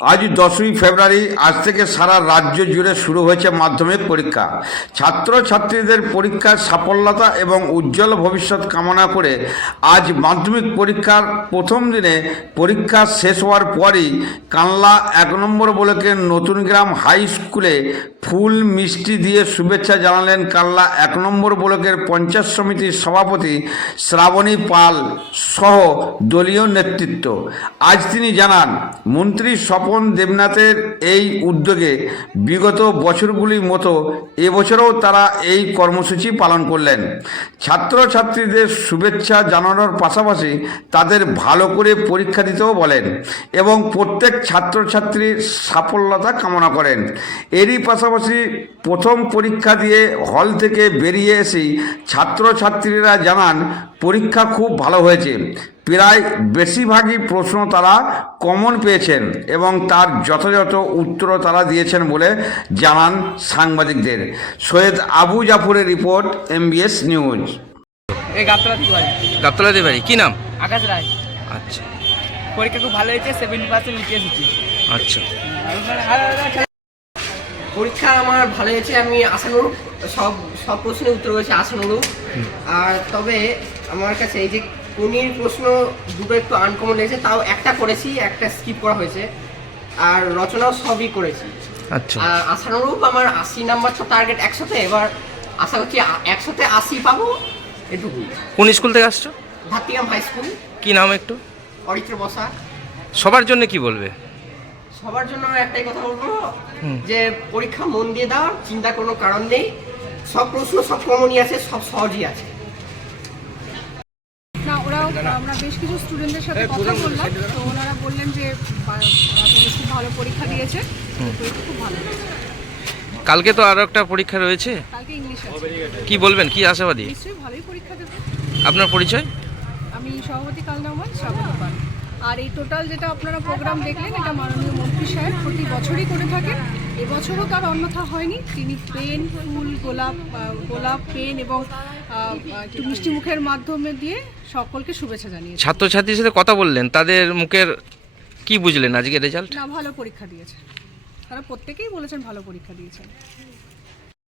আজ দশই ফেব্রুয়ারি, আজ থেকে সারা রাজ্য জুড়ে শুরু হয়েছে মাধ্যমিক পরীক্ষা। ছাত্রছাত্রীদের পরীক্ষার সাফল্যতা এবং উজ্জ্বল ভবিষ্যৎ কামনা করে আজ মাধ্যমিক পরীক্ষার প্রথম দিনে পরীক্ষা শেষ হওয়ার পরই কানলা এক নম্বর ব্লকের নতুন গ্রাম হাই স্কুলে ফুল মিষ্টি দিয়ে শুভেচ্ছা জানালেন কাল্লা এক নম্বর ব্লকের পঞ্চায়েত সমিতির সভাপতি শ্রাবণী পাল সহ দলীয় নেতৃত্ব। আজ তিনি জানান, মন্ত্রী স্বপন দেবনাথের এই উদ্যোগে বিগত বছরগুলির মতো এবছরও তারা এই কর্মসূচি পালন করলেন। ছাত্রছাত্রীদের শুভেচ্ছা জানানোর পাশাপাশি তাদের ভালো করে পরীক্ষা দিতেও বলেন এবং প্রত্যেক ছাত্রছাত্রীর সাফল্যতা কামনা করেন। এরই পাশাপাশি প্রথম পরীক্ষা দিয়ে হল থেকে বেরিয়ে এসেই ছাত্রছাত্রীরা জানান, পরীক্ষা খুব ভালো হয়েছে। প্রায় বেশিরভাগই প্রশ্ন তারা কমন পেয়েছেন এবং তার যথাযথ উত্তর তারা দিয়েছেন বলে জানান সাংবাদিকদের। সৈয়দ আবু জাফরের রিপোর্ট এমবিএস নিউজ এই গাবতলা বাড়ি কি নাম? আকাশ রায়। আচ্ছা। পরীক্ষা খুব ভালো হয়েছে সেভেন্টি পার্সেন্ট লিখে এসেছি। আচ্ছা। পরীক্ষা আমার ভালো হয়েছে আমি আশানুরূপ সব সব প্রশ্নের উত্তর করেছি আশানুরূপ আর তবে আমার কাছে এই যে পনির প্রশ্ন দুটো একটু আনকমন লেগেছে তাও একটা করেছি একটা স্কিপ করা হয়েছে। আর রচনাও সবই করেছি। আচ্ছা। আশানুরূপ আমার আশি নাম্বার তো টার্গেট একশোতে এবার আশা করছি একশোতে আশি পাবো এটুকুই। কোন স্কুল থেকে আসছো? ভাতিগাম হাই স্কুল কি নাম একটু? অরিত্র বসা। সবার জন্য কি বলবে? সবার জন্য আমি একটাই কথা বলব যে পরীক্ষা মন দিয়ে দাও চিন্তা কোনো কারণ নেই। সব প্রশ্ন সব কমনই আছে সব সহজই আছে। আমরা বেশ কিছু স্টুডেন্টদের সাথে কথা বললাম। তো ওনারা বললেন যে খুব ভালো পরীক্ষা দিয়েছে। পরীক্ষা খুব ভালো কালকে তো আরও একটা পরীক্ষা রয়েছে? কালকে ইংলিশ আছে। কি বলবেন? কি আশাবাদী? নিশ্চয়ই ভালোই পরীক্ষা দেবে। আপনার পরিচয়? আমি সভাপতি কালনামান স্বাগত পান। আর এই টোটাল যেটা আপনারা প্রোগ্রাম দেখলেন এটা মাননীয় মন্ত্রী সাহেব প্রতি বছরই করে থাকেন। এবছরও তার অন্যথা হয়নি। তিনি পেন ফুল গোলাপ গোলাপ পেন এবং একটু মিষ্টি মুখের মাধ্যমে দিয়ে সকলকে শুভেচ্ছা জানিয়েছে। ছাত্রছাত্রীর সাথে কথা বললেন তাদের মুখের কি বুঝলেন আজকে রেজাল্ট না ভালো পরীক্ষা দিয়েছে তারা প্রত্যেকেই বলেছেন ভালো পরীক্ষা দিয়েছেন।